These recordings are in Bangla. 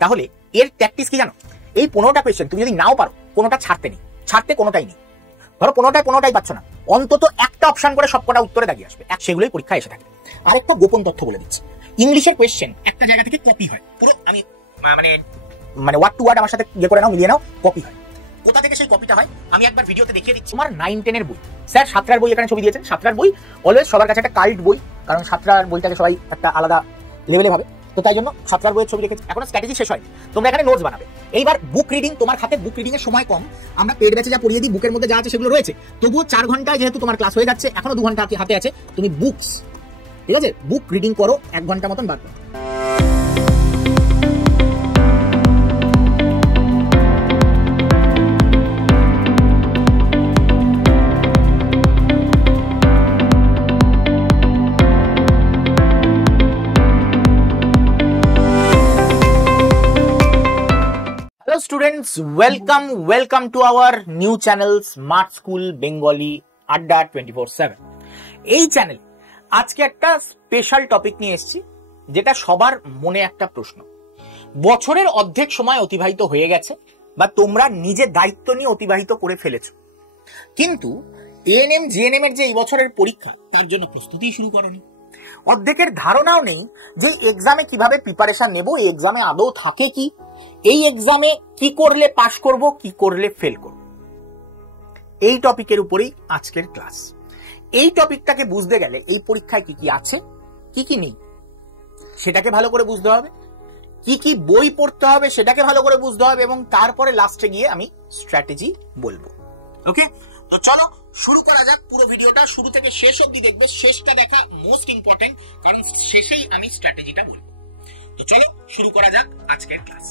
তাহলে এর ট্যাকটিক্স কি জানো? এই 15টা কোয়েশ্চেন তুমি যদি নাও পারো, কোনোটা ছাড়তে কোনোটাই নেই। ধরো 15টাই পাচ্ছ না, অন্তত একটা অপশন করে সবকটা উত্তরে দাগিয়ে আসবে, সেগুলোই পরীক্ষায় এসে থাকে। আরেকটা গোপন তথ্য বলে দিচ্ছি, ইংলিশের কোয়েশ্চেন একটা জায়গা থেকে কপি হয়, পুরো আমি মানে ওয়ার্ড টু ওয়ার্ড আমার সাথে ইয়ে করে নাও, মিলিয়ে নাও, কপি হয়। কোথা থেকে সেই কপিটা হয় আমি একবার ভিডিওতে দেখিয়ে দিচ্ছি। আমার 9-10 এর বই, স্যার সাতটার বই এখানে ছবি দিয়েছেন, সাতটার বই অলওয়েজ সবার কাছে একটা কাল্ট বই, কারণ সাতটার বইটাকে সবাই একটা আলাদা লেভেলে ভাবে, তো তাই জন্য সাতটার বইয়ের ছবি রেখেছি। এখনো স্ট্র্যাটেজি শেষ হয়নি, তোমরা এখানে নোটস বানাবে। এইবার বুক রিডিং, তোমার হাতে বুক রিডিং এর সময় কম, আমরা পেড ব্যাচে যা পড়িয়ে দিই বুকের মধ্যে যা আছে সেগুলো রয়েছে, তবুও 4 ঘন্টায় যেহেতু তোমার ক্লাস হয়ে যাচ্ছে, এখনো 2 ঘন্টা হাতে আছে, তুমি বুকস, ঠিক আছে, বুক রিডিং করো 1 ঘন্টা মতন বাদ। Students, welcome to our new channel Smart School Bengali Adda 24/7। এই চ্যানেলে আজকে একটা স্পেশাল টপিক নিয়ে এসেছি, যেটা সবার মনে একটা প্রশ্ন। বছরের অর্ধেক সময় অতিবাহিত হয়ে গেছে, বা তোমরা নিজের দায়িত্ব নিয়ে অতিবাহিত করে ফেলেছো, কিন্তু এএনএম জিএনএম এর যে এই বছরের পরীক্ষা, তার জন্য প্রস্তুতি শুরু করোনি। অর্ধেকের ধারণাও নেই যে এক্সামে কিভাবে প্রিপারেশন নেব, এই এক্সামে আদৌ থাকে কি, এই এক্সামে কি করলে পাস করব, কি করলে ফেল করব। এই টপিকের উপরেই আজকের ক্লাস। এই টপিকটাকে বুঝতে গেলে এই পরীক্ষায় কি কি আছে, কি কি নেই সেটাকে ভালো করে বুঝতে হবে, কি কি বই পড়তে হবে সেটাকে ভালো করে বুঝতে হবে, এবং তারপরে লাস্টে গিয়ে আমি স্ট্র্যাটেজি বলবো। ওকে, তো চলো শুরু করা যাক। পুরো ভিডিওটা শুরু থেকে শেষ অবধি দেখবে, শেষটা দেখা মোস্ট ইম্পর্টেন্ট, কারণ শেষেই আমি স্ট্র্যাটেজিটা বলবো। তো চলো শুরু করা যাক আজকের ক্লাস।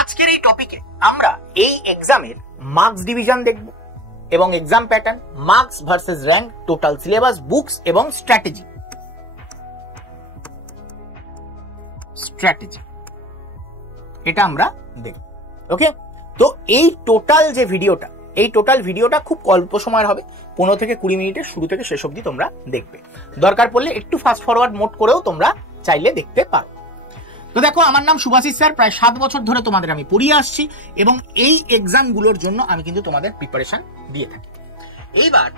আজকের এই টপিকে আমরা এই এক্সামের মার্কস ডিভিশন দেখব, এবং exam pattern, marks versus rank, total syllabus, books এবং স্ট্র্যাটেজি এটা আমরা দেখব। ওকে, তো এই টোটাল যে ভিডিওটা, এই টোটাল ভিডিওটা খুব অল্প সময়ের হবে, 15 থেকে 20 মিনিটের, শুরু থেকে শেষ অবধি তোমরা দেখবে। দরকার পড়লে একটু ফাস্ট ফরওয়ার্ড মোড করেও তোমরা চাইলে দেখতে পারো। তো দেখো, আমার নাম শুভাশিস স্যার, প্রায় 7 বছর ধরে তোমাদের আমি পড়িয়ে আসছি, এবং এই এক্সামগুলোর জন্য আমি কিন্তু তোমাদের প্রিপারেশন দিয়ে থাকি। এইবার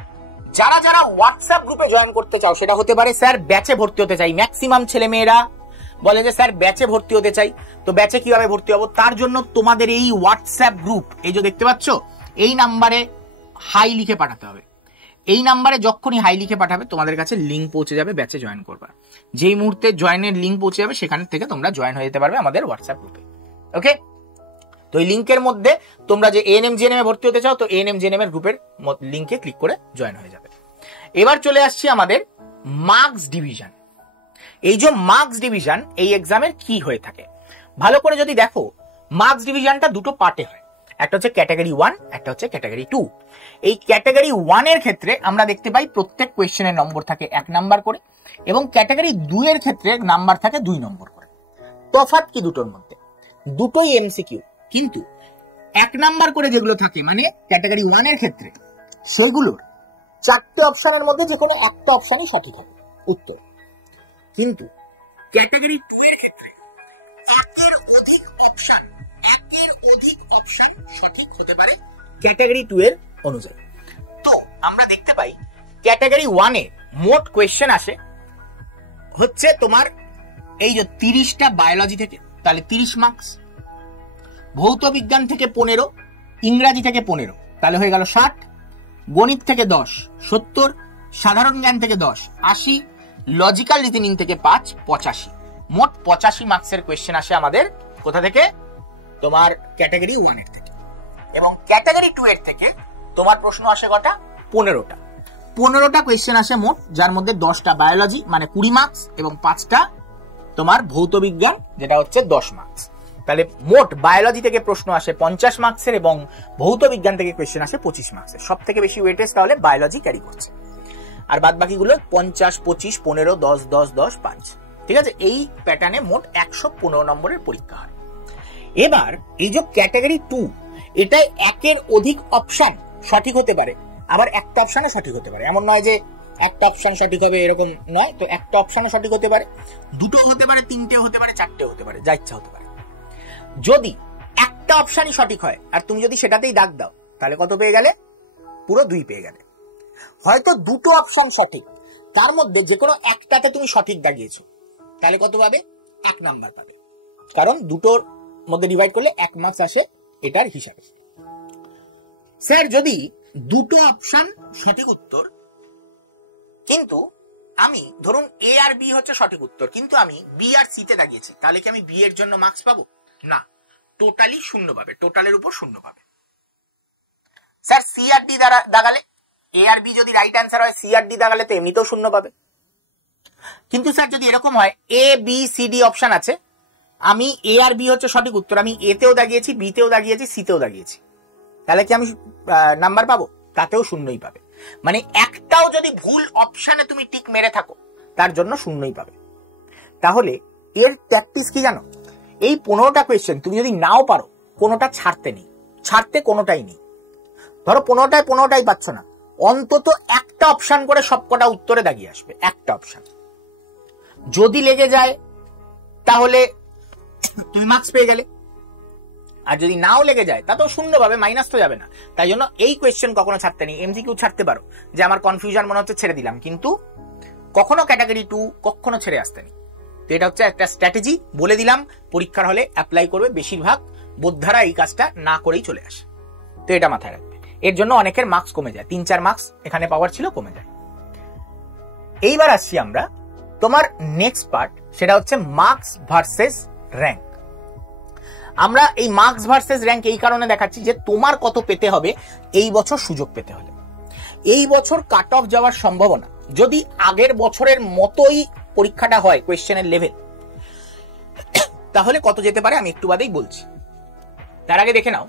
যারা যারা হোয়াটসঅ্যাপ গ্রুপে জয়েন করতে চাও, সেটা হতে পারে স্যার ব্যাচে ভর্তি হতে চাই, ম্যাক্সিমাম ছেলে মেয়েরা বলে যে স্যার ব্যাচে ভর্তি হতে চাই, তো ব্যাচে কিভাবে ভর্তি হবো, তার জন্য তোমাদের এই হোয়াটসঅ্যাপ গ্রুপ, এই যে দেখতে পাচ্ছ, এই নাম্বারে হাই লিখে পাঠাতে হবে। এই নাম্বারে যখনই হাই লিখে পাঠাবে, তোমাদের কাছে লিঙ্ক পৌঁছে যাবে, ব্যাচে জয়েন করবা। যেই মুহূর্তে জয়েনের লিঙ্ক পৌঁছে যাবে, সেখান থেকে তোমরা জয়েন হয়ে যেতে পারবে আমাদের হোয়াটসঅ্যাপ গ্রুপে। ওকে, তো এই লিঙ্কের মধ্যে তোমরা যে এএনএম জিএনএম এ ভর্তি হতে চাও, তো এএনএম জিএনএম এর গ্রুপের লিঙ্কে ক্লিক করে জয়েন হয়ে যাবে। এবার চলে আসছি আমাদের মার্কস ডিভিশন। এই যে মার্কস ডিভিশন এই এক্সামের কি হয়ে থাকে, ভালো করে যদি দেখো, মার্কস ডিভিশনটা দুটো পার্টে হয়, একটা হচ্ছে ক্যাটাগরি 1, একটা হচ্ছে ক্যাটাগরি 2। এই ক্যাটাগরি 1 এর ক্ষেত্রে আমরা দেখতে পাই প্রত্যেক কোয়েশ্চেনের নম্বর থাকে 1 নাম্বার করে, এবং ক্যাটাগরি 2 এর ক্ষেত্রে নাম্বার থাকে 2 নম্বর করে। তফাৎ কি দুটোর মধ্যে? দুটোই এমসিকিউ, কিন্তু 1 নাম্বার করে যেগুলো থাকে, মানে ক্যাটাগরি 1 এর ক্ষেত্রে, সেগুলোর 4টে অপশনের মধ্যে যে কোনো একটা অপশনই সঠিক হবে উত্তর। কিন্তু ক্যাটাগরি 2 এর ক্ষেত্রে একের অধিক অপশন সঠিক হতে পারে ক্যাটাগরি 2 এর অনুযায়ী। তো আমরা দেখতে পাই ক্যাটাগরি 1 এ মোট কোয়েশ্চেন আসে হচ্ছে তোমার এই যে 30টা বায়োলজি থেকে, তাহলে 30 মার্কস, ভৌত বিজ্ঞান থেকে 15, ইংরাজি থেকে 15, তাহলে হয়ে গেল 60, গণিত থেকে 10, 70, সাধারণ জ্ঞান থেকে 10, 80, লজিক্যাল রিজনিং থেকে 5, 85। মোট 85 মার্কসের কোয়েশ্চেন আসে আমাদের কোথা থেকে? তোমার ক্যাটাগরি 1 এর থেকে। এবং ক্যাটাগরি 2 এর থেকে তোমার প্রশ্ন আসে কটা? 15টা কোয়েশ্চেন আসে মোট, যার মধ্যে 10টা বায়োলজি মানে 20 মার্কস, এবং 5টা তোমার ভৌত বিজ্ঞান, যেটা হচ্ছে 10 মার্কস। তাহলে মোট বায়োলজি থেকে প্রশ্ন আসে 50 মার্কসের, এবং ভৌত বিজ্ঞান থেকে কোয়েশ্চেন আসে 25 মার্কসের। সব থেকে বেশি ওয়েটেজ তাহলে বায়োলজি ক্যারি করছে, আর বাদ বাকিগুলো 50, 25, 15, 10, 10, 10, 5। ঠিক আছে, এই প্যাটার্নে মোট 115 নম্বরের পরীক্ষা হয়। এবার এই যে ক্যাটাগরি 2, এটাই একের অধিক অপশন সঠিক হতে পারে, আবার একটা অপশনে সঠিক হতে পারে। এমন নয় যে একটা অপশন সঠিক হবে, এরকম নয়। তো একটা অপশনে সঠিক হতে পারে, দুটো হতে পারে, তিনটে হতে পারে, চারটে হতে পারে, যা ইচ্ছা হতে পারে। যদি একটা অপশনই সঠিক হয় আর তুমি যদি সেটাতেই দাগ দাও তাহলে কত পেয়ে গেলে? পুরো 2 পেয়ে গেলে। হয়তো দুটো অপশন সঠিক, তার মধ্যে যে কোনো একটাতে তুমি সঠিক দাগিয়েছো, তাহলে কত পাবে? 1 নাম্বার পাবে, কারণ দুটোর মধ্যে ডিভাইড করলে 1 মার্কস আসে এটার হিসাবে। স্যার যদি দুটো অপশন সঠিক উত্তর, কিন্তু আমি ধরুন এ আর বি হচ্ছে সঠিক উত্তর, কিন্তু আমি বি আর সি তে দাগিয়েছি, তাহলে কি আমি বি এর জন্য মার্কস পাবো? না, টোটালি 0 পাবে, টোটালের উপর 0 পাবে। স্যার সি আর ডি দাগালে, এ আর বি যদি রাইট অ্যান্সার হয়, সি আর ডি দাগালে তো এমনিতেও 0 পাবে। কিন্তু স্যার যদি এরকম হয় A B C D option আছে, আমি এ আর বি হচ্ছে সঠিক উত্তর, আমি এ তেও দাগিয়েছি, বি তেও দাগিয়েছি, সি তেও দাগিয়েছি, তাহলে কি আমি নাম্বার পাবো? তাতেও 0ই পাবে। মানে একটাও যদি ভুল অপশনে তুমি টিক মেরে থাকো তার জন্য 0ই পাবে। তাহলে এর ট্যাকটিস কি জানো? এই 15টা কোয়েশ্চেন তুমি যদি নাও পারো, কোনোটা ছাড়তে নেই, ছাড়তে কোনোটাই নেই। ধরো 15টায় পাচ্ছ না, অন্তত একটা অপশন করে সবকটা উত্তরে দাগিয়ে আসবে, একটা অপশন। যদি লেগে যায় তাহলে তুমি মার্কস পেয়ে গেলে, আর যদি নাও লেগে যায় তা তো 0 পাবে, মাইনাস তো যাবে না। তাই জন্য এই কোয়েশ্চেন কখনো ছাড়তে নেই। এমসিকিউ ছাড়তে পারো যে আমার কনফিউশন মনে হচ্ছে ছেড়ে দিলাম, কিন্তু কখনো ক্যাটাগরি 2 কখনো ছেড়ে আসতে নেই। তো এটা হচ্ছে একটা স্ট্র্যাটেজি, বলে দিলাম, পরীক্ষার হলে অ্যাপ্লাই করবে। বেশিরভাগ বোদ্ধারা এই কাজটা না করেই চলে আসে, তো এটা মাথায় রাখবে। এর জন্য অনেকের মার্কস কমে যায়, 3-4 মার্কস এখানে পাওয়ার ছিল, কমে যায়। এইবার আসছি আমরা তোমার নেক্সট পার্ট, সেটা হচ্ছে মার্কস ভার্সেস র্যাঙ্ক। আমরা এই মার্কস ভার্সেস র্যাঙ্ক এই কারণে দেখাচ্ছি যে তোমার কত পেতে হবে এই বছর সুযোগ পেতে হলে। এই বছর কাট অফ যাওয়ার সম্ভাবনা, যদি আগের বছরের মতোই পরীক্ষাটা হয় কোয়েশ্চেনের লেভেল, তাহলে কত যেতে পারে আমি একটু বাদেই বলছি। তার আগে দেখে নাও,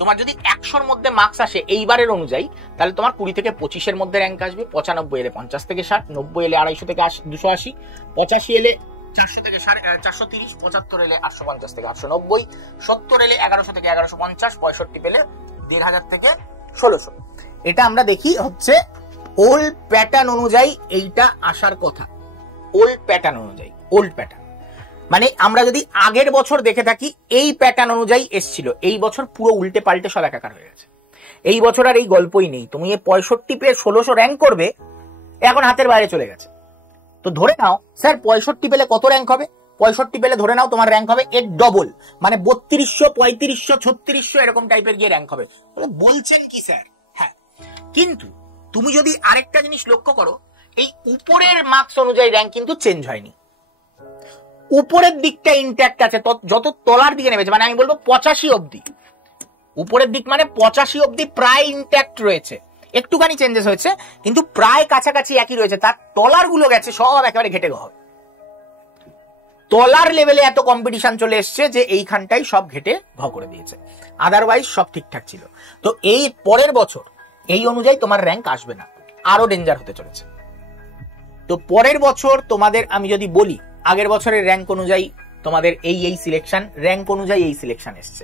তোমার যদি 100-র মধ্যে মার্কস আসে এইবারের অনুযায়ী, তাহলে তোমার 20 থেকে 25-এর মধ্যে র্যাঙ্ক আসবে, 95 এলে 50 থেকে 60, 90 এলে 250 থেকে 280, 85 এলে 400 থেকে 430, 75 এলে 850 থেকে 890, 70 এলে 1100 থেকে 1150, 65 পেলে 1500 থেকে 1600। এটা আমরা দেখি হচ্ছে ওল্ড প্যাটার্ন অনুযায়ী এইটা আসার কথা, ওল্ড প্যাটার্ন অনুযায়ী, ওল্ড প্যাটার্ন মানে আমরা যদি আগের বছর দেখে থাকি এই প্যাটার্ন অনুযায়ী এসছিল, এই বছর পুরো উল্টে পাল্টে সব একাকার হয়ে গেছে। এই বছর আর এই গল্পই নেই, তুমি এই 65 পেয়ে 1600 র্যাঙ্ক করবে, এখন হাতের বাইরে চলে গেছে। তো ধরে নাও স্যার 65 পেলে কত র্যাঙ্ক হবে? 65 পেলে ধরে নাও তোমার র্যাঙ্ক হবে এর ডবল, মানে 3200, 3500, 3600 এরকম টাইপের গিয়ে র্যাঙ্ক হবে। বলছেন কি স্যার? হ্যাঁ, কিন্তু তুমি যদি আরেকটা জিনিস লক্ষ্য করো, এই উপরের মার্কস অনুযায়ী র্যাঙ্ক কিন্তু চেঞ্জ হয়নি, উপরের দিকটা ইনট্যাক্ট আছে, যত তলার দিকে নেমেছে, মানে আমি বলবো 85 অব্দি, উপরের দিক মানে 85 অব্দি প্রায় ইনট্যাক্ট রয়েছে, একটুখানি চেঞ্জেস হয়েছে কিন্তু প্রায় কাছাকাছি একই রয়েছে। তার তলার গুলো গেছে সব একেবারে ঘেটে হবে, তলার লেভেলে এত কম্পিটিশন চলে এসছে যে এইখানটাই সব ঘেটে ঘ করে দিয়েছে, আদারওয়াইজ সব ঠিকঠাক ছিল। তো এই পরের বছর এই অনুযায়ী তোমার র্যাঙ্ক আসবে না, আরো ডেঞ্জার হতে চলেছে। তো পরের বছর তোমাদের আমি যদি বলি, আগের বছরের র্যাঙ্ক অনুযায়ী তোমাদের এই সিলেকশন, র্যাঙ্ক অনুযায়ী এই সিলেকশন এসছে।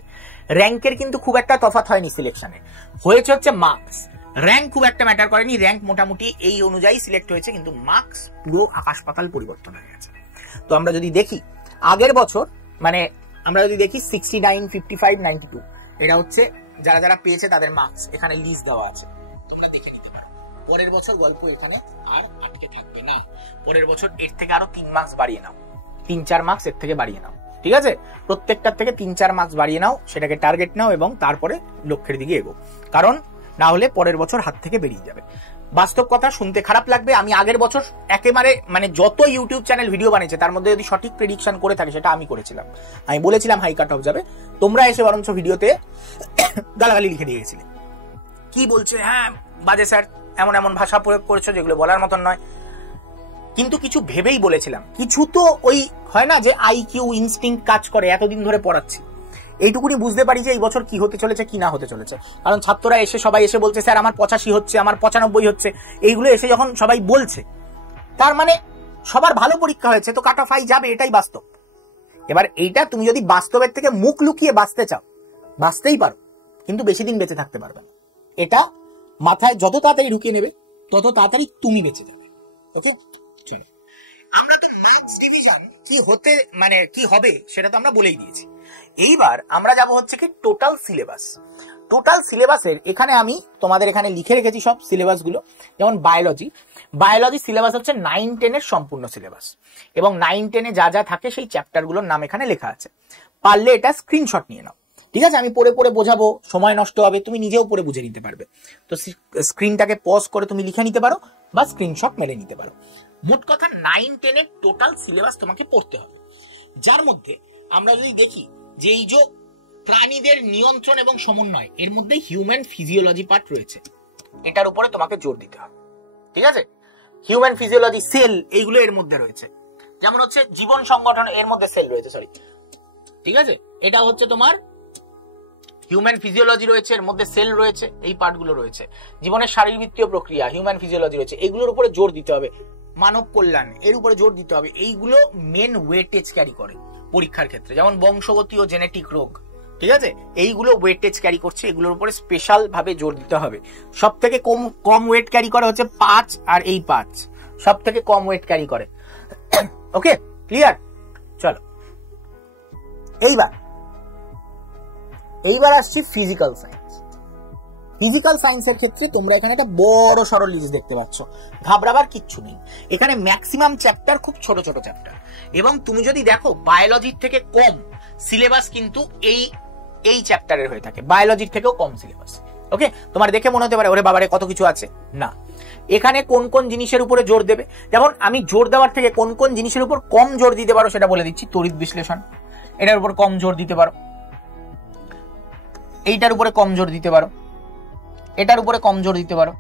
র্যাঙ্কের কিন্তু খুব একটা তফাৎ হয়নি সিলেকশনে, হয়েছে হচ্ছে মার্কস। র্যাঙ্ক খুব একটা ম্যাটার করেনি, র্যাঙ্ক মোটামুটি এই অনুযায়ী সিলেক্ট হয়েছে, কিন্তু মার্কস পুরো আকাশ পাতাল পরিবর্তন হয়ে গেছে। তো আমরা যদি দেখি আগের বছর, মানে আমরা যদি দেখি 69, 55, 92, এটা হচ্ছে যারা যারা পেয়েছে তাদের মার্কস, এখানে লিস্ট দেওয়া আছে, তোমরা দেখে নিতে পারো। পরের বছর গল্প এখানে আর আটকে থাকবে না, পরের বছর এর থেকে আরো 3 মার্কস বাড়িয়ে নাও, 3-4 মার্কস এর থেকে বাড়িয়ে নাও, ঠিক আছে? প্রত্যেকটার থেকে 3-4 মার্কস বাড়িয়ে নাও, সেটাকে টার্গেট নাও এবং তারপরে লক্ষ্যের দিকে এগো, কারণ না হলে পরের বছর হাত থেকে বেরিয়ে যাবে। বাস্তব কথা, শুনতে খারাপ লাগবে, আমি আগের বছর একেবারে মানে যত ইউটিউব চ্যানেল ভিডিও বানিয়েছে তার মধ্যে যদি সঠিক প্রেডিকশন করে থাকে সেটা আমি করেছিলাম। আমি বলেছিলাম হাই কাট অফ যাবে, তোমরা এসে বরঞ্চ ভিডিওতে গালাগালি লিখে দিয়ে গেছিলে, কি বলছে, হ্যাঁ বাজে স্যার, এমন এমন ভাষা প্রয়োগ করেছো যেগুলো বলার মতন নয়। কিন্তু কিছু ভেবেই বলেছিলাম, কিছু তো ওই হয় না যে আইকিউ ইনস্টিংক্ট কাজ করে, এতদিন ধরে পড়াচ্ছি, এইটুকুনি বুঝতে পারি যে এই বছর কি হতে চলেছে কি না হতে চলেছে। কারণ ছাত্ররা এসে সবাই এসে বলছে স্যার আমার 85 হচ্ছে, আমার 95 হচ্ছে, এইগুলো এসে যখন সবাই বলছে তার মানে সবার ভালো পরীক্ষা হয়েছে, তো কাট অফ হাই যাবে, এটাই বাস্তব। এবার এইটা তুমি যদি বাস্তবের থেকে মুখ লুকিয়ে বাঁচতে চাও, বাঁচতেই পারো, কিন্তু বেশি দিন বেঁচে থাকতে পারবে না। এটা মাথায় যত তাড়াতাড়ি ঢুকিয়ে নেবে তত তাড়াতাড়ি তুমি বেঁচে যাবে। ওকে, চলো আমরা তো ম্যাথস ডিভিশন কি হতে মানে কি হবে সেটা তো আমরা বলেই দিয়েছি। এইবার আমরা যাব হচ্ছে কি টোটাল সিলেবাস। টোটাল সিলেবাসের এখানে আমি তোমাদের এখানে লিখে রেখেছি সব সিলেবাস গুলো। যেমন বায়োলজি সিলেবাস হচ্ছে 9-10 এর সম্পূর্ণ সিলেবাস, এবং 9-10 এ যা যা থাকে সেই চ্যাপ্টার গুলোর নাম এখানে লেখা আছে। পারলে এটা স্ক্রিনশট নিয়ে নাও, ঠিক আছে? আমি পড়ে পড়ে বোঝাবো, সময় নষ্ট হবে, তুমি নিজেও পড়ে বুঝে নিতে পারবে। তো স্ক্রিনটাকে পজ করে তুমি লিখে নিতে পারো বা স্ক্রিনশট মেরে নিতে পারো। মোট কথা 9-10 এর টোটাল সিলেবাস তোমাকে পড়তে হবে, যার মধ্যে আমরা যদি দেখি যে এই যে প্রাণীদের নিয়ন্ত্রণ এবং সমন্বয়, এর মধ্যে হিউম্যান ফিজিওলজি পার্ট রয়েছে, এটার উপরে তোমাকে জোর দিতে হবে, ঠিক আছে? হিউম্যান ফিজিওলজি, সেল, এইগুলো এর মধ্যে রয়েছে। যেমন হচ্ছে জীবন সংগঠন, এর মধ্যে সেল রয়েছে, সরি, ঠিক আছে? এটা হচ্ছে তোমার হিউম্যান ফিজিওলজি রয়েছে, এর মধ্যে সেল রয়েছে, এই পার্টগুলো রয়েছে। জীবনের শারীরবৃত্তীয় প্রক্রিয়া, হিউম্যান ফিজিওলজি রয়েছে, এগুলোর উপরে জোর দিতে হবে। মানব কল্যাণ, এর উপরে জোর দিতে হবে। এইগুলো মেন ওয়েটেজ ক্যারি করে পরীক্ষার ক্ষেত্রে, যেমন বংশগতি ও জেনেটিক রোগ, ঠিক আছে? এইগুলো ওয়েটেজ ক্যারি করছে, এগুলোর উপরে স্পেশাল ভাবে জোর দিতে হবে। সব থেকে কম ওয়েট ক্যারি করে হচ্ছে 5 আর এই 5 সব থেকে কম ওয়েট ক্যারি করে। ওকে, ক্লিয়ার? চলো এইবার আসছি ফিজিক্যাল সায়েন্স। ফিজিক্যাল সায়েন্সের ক্ষেত্রে তোমরা এখানে একটা বড় সরল লিস্ট দেখতে পাচ্ছ, ঘাবড়াবার কিচ্ছু নেই। এখানে ম্যাক্সিমাম চ্যাপ্টার খুব ছোট ছোট চ্যাপ্টার, এবং তুমি যদি দেখো বায়োলজির থেকে কম সিলেবাস কিন্তু এই চ্যাপ্টারের হয়ে থাকে, বায়োলজির থেকেও কম সিলেবাস। ওকে, তোমার দেখে মনে হতে পারে ওরে বাবারে কত কিছু আছে, না। এখানে কোন কোন জিনিসের উপরে জোর দেবে, যেমন আমি জোর দেওয়ার থেকে কোন কোন জিনিসের উপর কম জোর দিতে পারো সেটা বলে দিচ্ছি। তড়িৎ বিশ্লেষণ, এটার উপর কম জোর দিতে পারো, এইটার উপরে কম জোর দিতে পারো, এটার উপরে কম জোর দিতে পারো,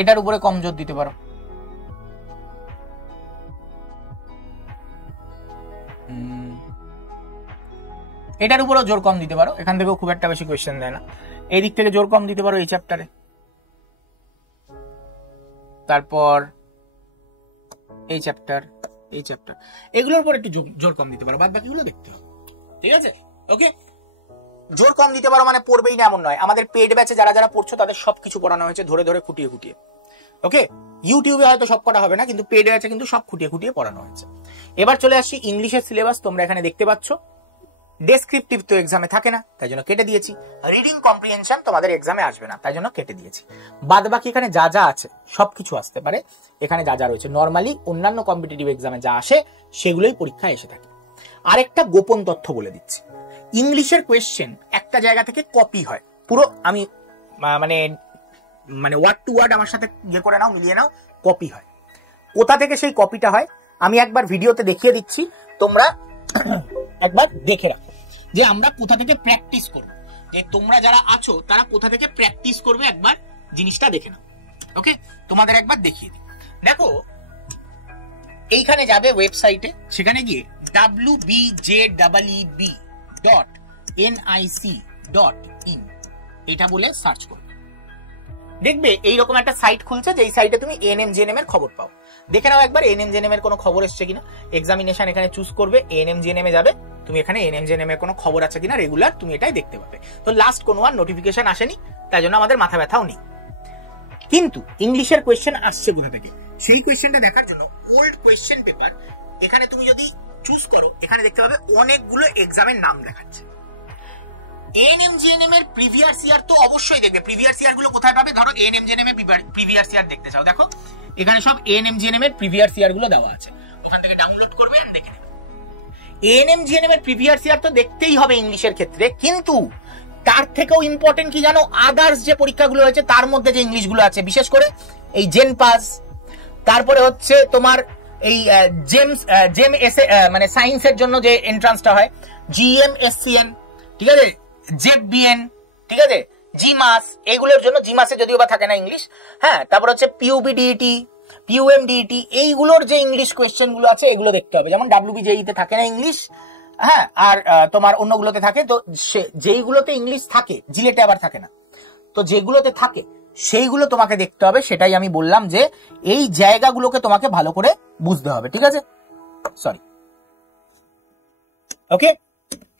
এটার উপরে কম জোর দিতে পারো, এটার উপরেও জোর কম দিতে পারো, এখান থেকেও খুব একটা বেশি কোয়েশ্চেন দেয় না। এই দিক থেকে জোর কম দিতে পারো এই চ্যাপ্টারে, তারপর এই চ্যাপ্টার, এগুলোর উপর একটু জোর কম দিতে পারো, বাদ বাকিগুলো দেখতে হবে, ঠিক আছে? ওকে, জোর কম দিতে পারো মানে পড়বেই না এমন নয়। আমাদের পেড ব্যাচে যারা যারা পড়ছো তাদের সবকিছু পড়ানো হয়েছে, ধরে ধরে খুঁটিয়ে খুঁটিয়ে। ওকে, ইউটিউবে হয়তো সব কটা হবে না, কিন্তু পেড ব্যাচে কিন্তু সব খুঁটিয়ে খুঁটিয়ে পড়ানো হয়েছে। এবার চলে আসছি ইংলিশের সিলেবাস। তোমরা এখানে দেখতে পাচ্ছ ডেসক্রিপটিভ তো এক্সামে থাকে না, তাই জন্য কেটে দিয়েছি। রিডিং কম্প্রিহেনশন তোমাদের এক্সামে আসবে না, তাই জন্য কেটে দিয়েছি। বাদ বাকি এখানে যা যা আছে সবকিছু আসতে পারে। এখানে যা যা রয়েছে নর্মালি অন্যান্য কম্পিটিটিভ এক্সামে যা আসে সেগুলোই পরীক্ষায় এসে থাকে। আরেকটা গোপন তথ্য বলে দিচ্ছি, ইংলিশের কোয়েশ্চেন একটা জায়গা থেকে কপি হয় পুরো। আমি মানে ওয়ার্ড টু ওয়ার্ড আমার সাথে ইয়ে করে নাও, মিলিয়ে নাও, কপি হয়। কোথা থেকে সেই কপিটা হয় আমি একবার ভিডিওতে দেখিয়ে দিচ্ছি, তোমরা একবার দেখে রাখো যে আমরা কোথা থেকে প্র্যাকটিস করবো, যে তোমরা যারা আছো তারা কোথা থেকে প্র্যাকটিস করবে, একবার জিনিসটা দেখে নাও। ওকে, তোমাদের একবার দেখিয়ে দিই। দেখো এইখানে যাবে ওয়েবসাইটে, সেখানে গিয়ে wbjweb.nic.in এটা বলে সার্চ করবে, দেখবে এইরকম একটা সাইট খুলছে, যে এই সাইটে তুমি এএনএম-জিএনএম এর খবর পাও। দেখে নাও একবার এএনএম-জিএনএম এর কোনো খবর এসছে কিনা। এক্সামিনেশন এখানে চুজ করবে, এএনএম-জিএনএম এ যাবে, তুমি এখানে এএনএম-জিএনএম এর কোনো খবর আছে কিনা রেগুলার তুমি এটাই দেখতে পাবে। তো লাস্ট কোনো আর নোটিফিকেশন আসেনি, তাই জন্য আমাদের মাথা ব্যথাও নেই। কিন্তু ইংলিশের কোয়েশ্চেন আসছে কোথা থেকে, সেই কোয়েশ্চেনটা দেখার জন্য ওল্ড কোয়েশ্চেন পেপার এখানে তুমি যদি চুজ করো, এখানে দেখতে পাবে অনেকগুলো এক্সামের নাম দেখাচ্ছে। এএনএম-জিএনএম এর প্রিভিয়াস ইয়ার তো অবশ্যই দেখবে। প্রিভিয়াস ইয়ার গুলো কোথায় পাবে, ধরো এএনএম-জিএনএম এর প্রিভিয়াস ইয়ার দেখতে চাও, দেখো এখানে সব এএনএম-জিএনএম এর প্রিভিয়াস ইয়ার গুলো দেওয়া আছে, ওখান থেকে ডাউনলোড করবে আর দেখে নেবে। এএনএম-জিএনএম এর প্রিভিয়াস ইয়ার তো দেখতেই হবে ইংলিশের ক্ষেত্রে, কিন্তু তার থেকেও ইম্পর্টেন্ট কি জানো, আদার্স যে পরীক্ষাগুলো রয়েছে তার মধ্যে যে ইংলিশগুলো আছে, বিশেষ করে এই জেন পাস, তারপরে হচ্ছে তোমার এই জেম এসে মানে সায়েন্সের জন্য যে এন্ট্রান্সটা হয়, জিএমএসসিএন, ঠিক আছে, জেবিএন, ঠিক আছে, জিমাস, এগুলোর জন্য জিমাসে যদিও বা থাকে না ইংলিশ, হ্যাঁ। তারপর হচ্ছে পিউবিডিটি, পিউএমডিটি, এইগুলোর যে ইংলিশ কোয়েশ্চেন গুলো আছে এগুলো দেখতে হবে। যেমন ডাব্লিউবিজেই তে থাকে না ইংলিশ, হ্যাঁ, আর তোমার অন্যগুলোতে থাকে। তো যেইগুলোতে ইংলিশ থাকে জিলেটে আবার থাকে না, তো যেগুলোতে থাকে সেইগুলো তোমাকে দেখতে হবে। সেটাই আমি বললাম যে এই জায়গাগুলোকে তোমাকে ভালো করে বুঝতে হবে, ঠিক আছে? সরি, ওকে,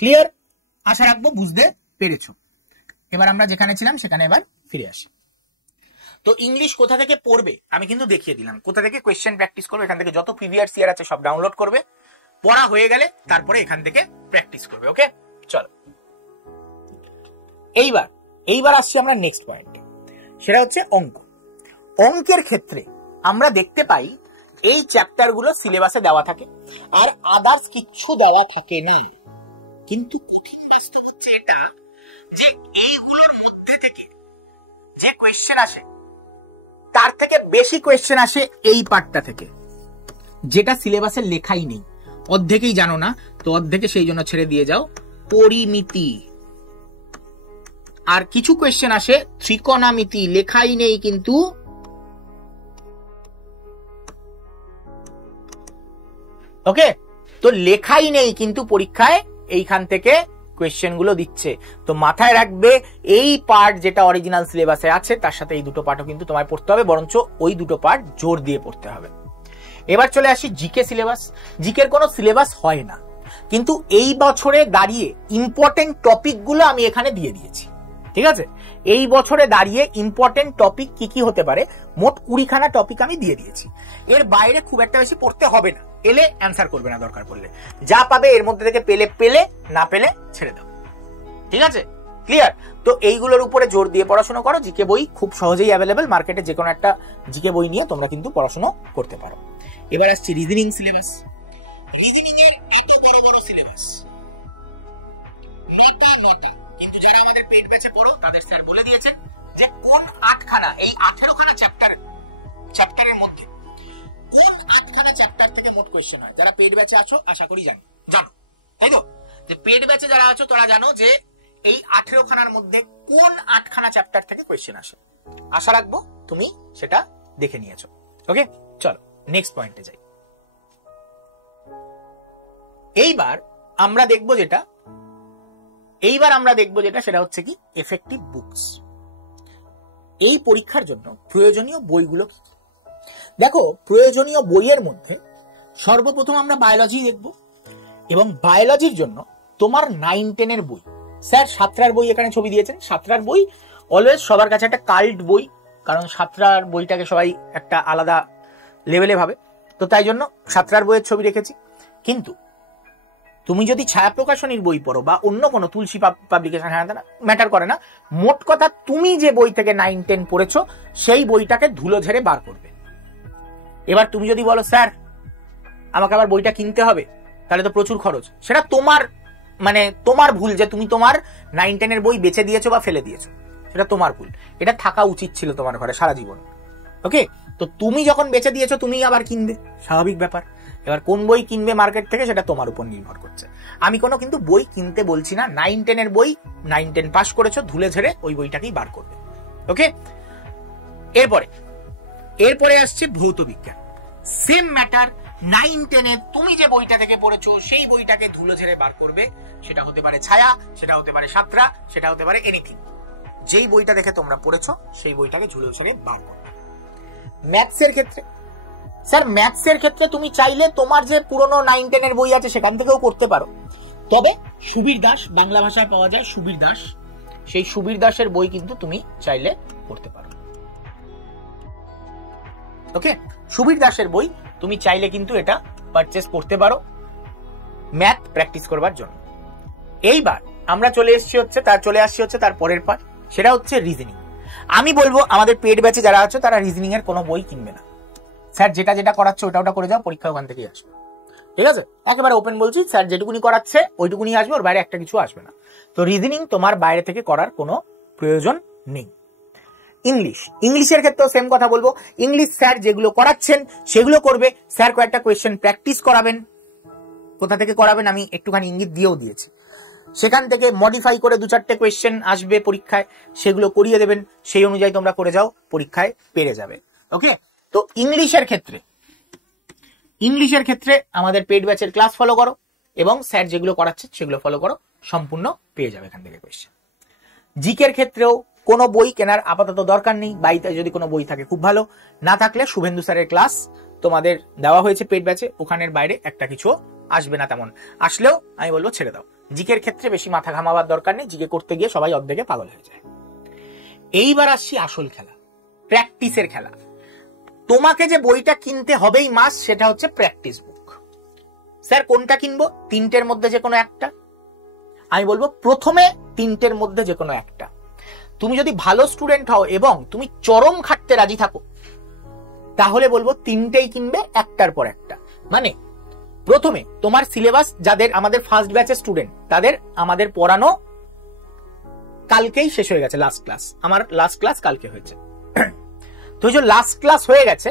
ক্লিয়ার? আশা রাখবো বুঝতে পেরেছো। এবার আমরা যেখানে ছিলাম সেখানে এবার ফিরে আসি। তো ইংলিশ কোথা থেকে পড়বে আমি কিন্তু দেখিয়ে দিলাম, কোথা থেকে কোয়েশ্চেন প্র্যাকটিস করবে। এখান থেকে যত প্রিভিয়াস ইয়ার আছে সব ডাউনলোড করবে, পড়া হয়ে গেলে তারপরে এখান থেকে প্র্যাকটিস করবে। ওকে, চলো এইবার আসছি আমরা নেক্সট পয়েন্ট, সেটা হচ্ছে অঙ্ক। অঙ্কের ক্ষেত্রে আমরা দেখতে পাই এই চ্যাপ্টার গুলো সিলেবাসে দেওয়া থাকে আর আদার্স কিচ্ছু দেওয়া থাকে না। কিন্তু কঠিন বাস্তব হচ্ছে এটা যে এইগুলোর মধ্যে থেকে যে কোয়েশ্চেন আসে তার থেকে বেশি কোয়েশ্চেন আসে এই পার্টটা থেকে, যেটা সিলেবাসে লেখাই নেই। অর্ধেকই জানো না, তো অর্ধেকে সেই জন্য ছেড়ে দিয়ে যাও। পরিমিতি, আর কিছু কোয়েশ্চেন আসে ত্রিকোণমিতি, লেখাই নেই কিন্তু ওকে, তো লেখাই নেই কিন্তু পরীক্ষায় এইখান থেকে কোয়েশ্চেন গুলো দিচ্ছে। তো মাথায় রাখবে এই পার্ট যেটা অরিজিনাল সিলেবাসে আছে তার সাথে এই দুটো পার্টও কিন্তু তোমায় পড়তে হবে, বরঞ্চ ওই দুটো পার্ট জোর দিয়ে পড়তে হবে। এবার চলে আসি জিকে সিলেবাস। জিকের কোনো সিলেবাস হয় না, কিন্তু এই বছরে দাঁড়িয়ে ইম্পর্টেন্ট টপিক গুলো আমি এখানে দিয়ে দিয়েছি। ঠিক আছে, এই বছরে দাঁড়িয়ে ইম্পর্টেন্ট টপিক কি কি হতে পারে মোট 20খানা টপিক আমি দিয়ে দিয়েছি। এর বাইরে খুব একটা বেশি পড়তে হবে না, এলে অ্যান্সার করবে না, দরকার পড়লে যা পাবে এর মধ্যে থেকে পেলে, না পেলে ছেড়ে দাও। ঠিক আছে, ক্লিয়ার? তো এইগুলোর উপরে জোর দিয়ে পড়াশোনা করো। জিকে বই খুব সহজেই অ্যাভেলেবেল, মার্কেটে যে কোনো একটা জিকে বই নিয়ে তোমরা কিন্তু পড়াশোনা করতে পারো। এবার আসছি রিজনিং সিলেবাস। রিজনিং এর এত বড় বড় সিলেবাস, নটা, কিন্তু যারা আমাদের পেড ব্যাচে পড়ো তাদের স্যার বলে দিয়েছেন যে কোন 8খানা, এই 18খানা চ্যাপ্টারের মধ্যে কোন 8খানা চ্যাপ্টার থেকে মোট কোয়েশ্চেন হয়। যারা পেড ব্যাচে আছো আশা করি জানো, তাই তো? যে পেড ব্যাচে যারা আছো তারা জানো যে এই 18খানার মধ্যে কোন 8খানা চ্যাপ্টার থেকে কোয়েশ্চেন আসে। আশা রাখবো তুমি সেটা দেখে নিয়েছো। ওকে, চলো নেক্সট পয়েন্টে যাই। এইবার আমরা দেখবো যেটা সেটা হচ্ছে কি এফেক্টিভ বুকস। এই পরীক্ষার জন্য প্রয়োজনীয় বইগুলো কি? দেখো, প্রয়োজনীয় বইয়ের মধ্যে সর্বপ্রথম আমরা বায়োলজি দেখব, এবং বায়োলজির জন্য তোমার 9-10 বই। স্যার 7টার বই এখানে ছবি দিয়েছেন। 7টার বই অলওয়েজ সবার কাছে একটা কাল্ট বই, কারণ 7টার বইটাকে সবাই একটা আলাদা লেভেলে ভাবে, তো তাই জন্য 7টার বইয়ের ছবি রেখেছি। কিন্তু তুমি যদি ছায়া প্রকাশনীর বই পড়ো বা অন্য কোনো তুলসী পাবলিকেশন, ম্যাটার করে না, মোট কথা তুমি যে বই থেকে 9-10 পড়েছো সেই বইটাকে ধুলো ঝেড়ে বার করবে। এবার তুমি যদি বলো স্যার আমাকে আবার বইটা কিনতে হবে, তাহলে তো প্রচুর খরচ। সেটা তোমার ভুল যে তুমি তোমার 9-10 বই বেচে দিয়েছো বা ফেলে দিয়েছো, সেটা তোমার ভুল। এটা থাকা উচিত ছিল তোমার ঘরে সারা জীবন। ওকে, তো তুমি যখন বেচে দিয়েছো তুমি আবার কিনবে, স্বাভাবিক ব্যাপার। এবার কোন বই কিনবে মার্কেট থেকে সেটা তোমার উপর নির্ভর করছে। আমি কোনো কিন্তু বই কিনতে বলছি না। 9-10 বই, 9-10 পাস করেছো, ধুলে ঝেড়ে ওই বইটাকেই বার করবে। ওকে, এরপরে আসছে ভৌত বিজ্ঞান। সেম ম্যাটার, 9-10 তুমি যে বইটা থেকে পড়েছো সেই বইটাকে ধুলো ঝেড়ে বার করবে। সেটা হতে পারে ছায়া, সেটা হতে পারে 7টা, সেটা হতে পারে এনিথিং। যেই বইটা দেখে তোমরা পড়েছো সেই বইটাকে ধুলো ঝেড়ে বার করবে। ম্যাথসের ক্ষেত্রে, স্যার ম্যাথসের ক্ষেত্রে তুমি চাইলে তোমার যে পুরনো 9-10 বই আছে সেখান থেকেও করতে পারো, তবে সুবীর দাস, বাংলা ভাষায় পাওয়া যায় সুবীর দাস, সেই সুবীর দাসের বই কিন্তু তুমি চাইলে পড়তে পারো। ওকে, সুবীর দাসের বই তুমি চাইলে কিন্তু এটা পারচেজ করতে পারো ম্যাথ প্র্যাকটিস করবার জন্য। এইবার আমরা চলে আসছি হচ্ছে তার পরের পার্ট, সেটা হচ্ছে রিজনিং। আমি বলবো আমাদের পেড ব্যাচে যারা আছো তারা রিজনিং এর কোনো বই কিনবে না। স্যার যেটা করাচ্ছে ওটা করে যাও, পরীক্ষা ওখান থেকেই আসবে। ঠিক আছে, একেবারে ওপেন বলছি, স্যার যেটুকুনি করাচ্ছে ওইটুকুনি আসবে, ওর বাইরে একটা কিছু আসবে না। তো রিজনিং তোমার বাইরে থেকে করার কোনো প্রয়োজন নেই। ইংলিশের ক্ষেত্রেও সেম কথা বলবো। ইংলিশ স্যার যেগুলো করাচ্ছেন সেগুলো করবে। স্যার কয়েকটা কোয়েশ্চেন প্র্যাকটিস করাবেন, কোথা থেকে করাবেন আমি একটুখানি ইঙ্গিত দিয়েও দিয়েছি। সেখান থেকে মডিফাই করে 2-4টে কোয়েশ্চেন আসবে পরীক্ষায়, সেগুলো করিয়ে দেবেন, সেই অনুযায়ী তোমরা করে যাও, পরীক্ষায় পেরে যাবে। ওকে, তো ইংলিশের ক্ষেত্রে আমাদের পেড ব্যাচের ক্লাস ফলো করো এবং স্যার যেগুলো করাচ্ছে সেগুলো ফলো করো, সম্পূর্ণ পেয়ে যাবে এখান থেকে কোয়েশ্চেন। জিকের ক্ষেত্রেও কোনো বই কেনার আপাতত দরকার নেই, বাড়িতে যদি কোনো বই থাকে খুব ভালো, না থাকলে শুভেন্দু স্যারের ক্লাস তোমাদের দেওয়া হয়েছে পেড ব্যাচে, ওখানের বাইরে একটা কিছু আসবে না, তেমন আসলেও আমি বলবো ছেড়ে দাও। জিকের ক্ষেত্রে বেশি মাথা ঘামাবার দরকার নেই, জিকে করতে গিয়ে সবাই অর্ধেকে পাগল হয়ে যায়। এইবার আসছি আসল খেলা, প্র্যাকটিসের খেলা। তোমাকে যে বইটা কিনতে হবেই মাস, সেটা হচ্ছে প্র্যাকটিস বুক। স্যার কোনটা কিনবো? তিনটের মধ্যে যে কোনো একটা। আমি বলবো প্রথমে তিনটের মধ্যে যে কোনো একটা। তুমি যদি ভালো স্টুডেন্ট হও এবং তুমি চরম খাটতে রাজি থাকো, তাহলে বলবো তিনটেই কিনবে একটার পর একটা। মানে প্রথমে তোমার সিলেবাস, যাদের আমাদের ফার্স্ট ব্যাচের স্টুডেন্ট, তাদের আমাদের পড়ানো কালকেই শেষ হয়ে গেছে, লাস্ট ক্লাস। আমার লাস্ট ক্লাস কালকে হয়েছে। তো যে লাস্ট ক্লাস হয়ে গেছে,